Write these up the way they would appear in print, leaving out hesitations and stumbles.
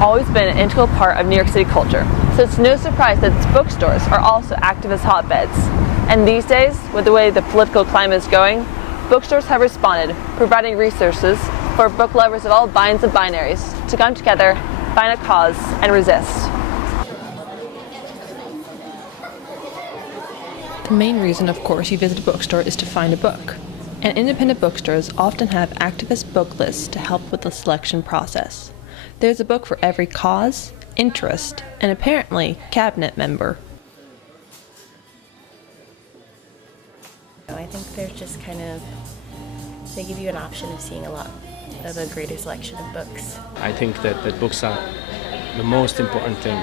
always been an integral part of New York City culture, so it's no surprise that its bookstores are also activist hotbeds. And these days, with the way the political climate is going, bookstores have responded, providing resources for book lovers of all binds and binaries to come together, find a cause, and resist. The main reason, of course, you visit a bookstore is to find a book. And independent bookstores often have activist book lists to help with the selection process. There's a book for every cause, interest, and apparently cabinet member. I think they're just they give you an option of seeing a lot of a greater selection of books. I think that books are the most important thing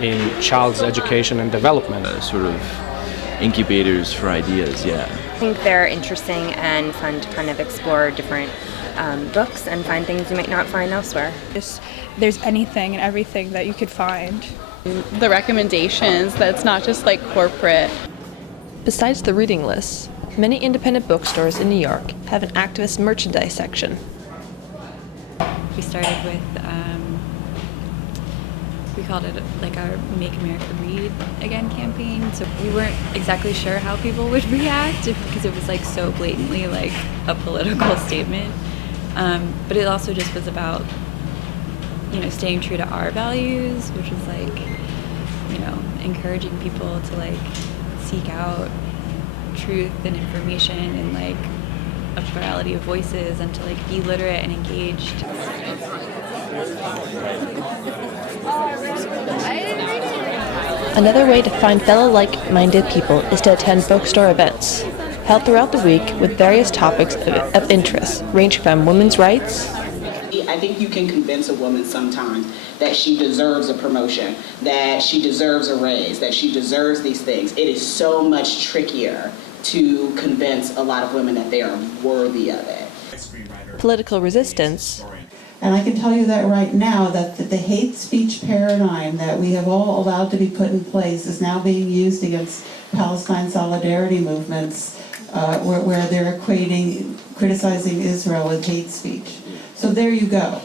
in child's education and development. Sort of incubators for ideas, yeah. I think they're interesting and fun to kind of explore different books and find things you might not find elsewhere. There's anything and everything that you could find. The recommendations, that it's not just like corporate. Besides the reading lists, many independent bookstores in New York have an activist merchandise section. We started with, we called it like our Make America Read Again campaign. So we weren't exactly sure how people would react because it was like so blatantly like a political statement. But it also just was about, staying true to our values, which was like, encouraging people to like seek out truth and information and like a plurality of voices and to like be literate and engaged. Another way to find fellow like-minded people is to attend bookstore events, held throughout the week with various topics of interest, ranging from women's rights. I think you can convince a woman sometimes that she deserves a promotion, that she deserves a raise, that she deserves these things. It is so much trickier to convince a lot of women that they are worthy of it. Political resistance. And I can tell you that right now that the hate speech paradigm that we have all allowed to be put in place is now being used against Palestine solidarity movements where they're criticizing Israel with hate speech. So there you go.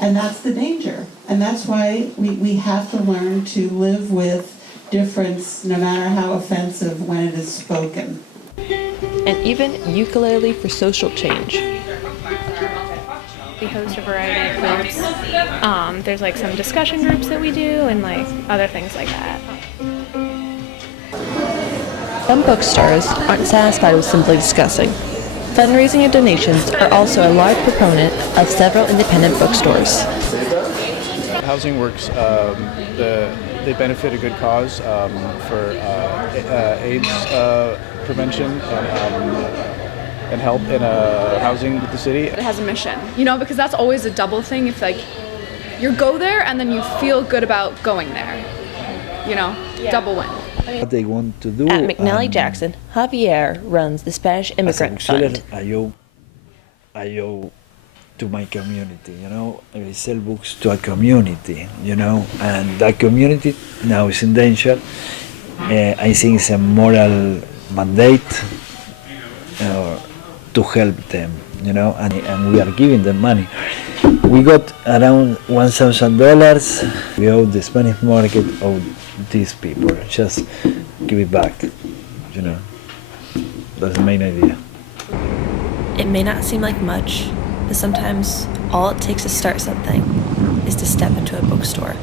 And that's the danger. And that's why we have to learn to live with difference, no matter how offensive when it is spoken. And even ukulele for social change. We host a variety of groups. There's like some discussion groups that we do and like other things like that. Some bookstores aren't satisfied with simply discussing. Fundraising and donations are also a large proponent of several independent bookstores. Housing Works, they benefit a good cause for AIDS prevention and help in housing with the city. It has a mission, because that's always a double thing. If like you go there and then you feel good about going there, double win. What they want to do. At McNally Jackson, Javier runs the Spanish Immigrant Fund. I owe to my community, I sell books to a community, and that community now is in danger. I think it's a moral mandate to help them, and we are giving them money. We got around $1,000. We owe the Spanish market, owe these people. Just give it back, That's the main idea. It may not seem like much, but sometimes all it takes to start something is to step into a bookstore.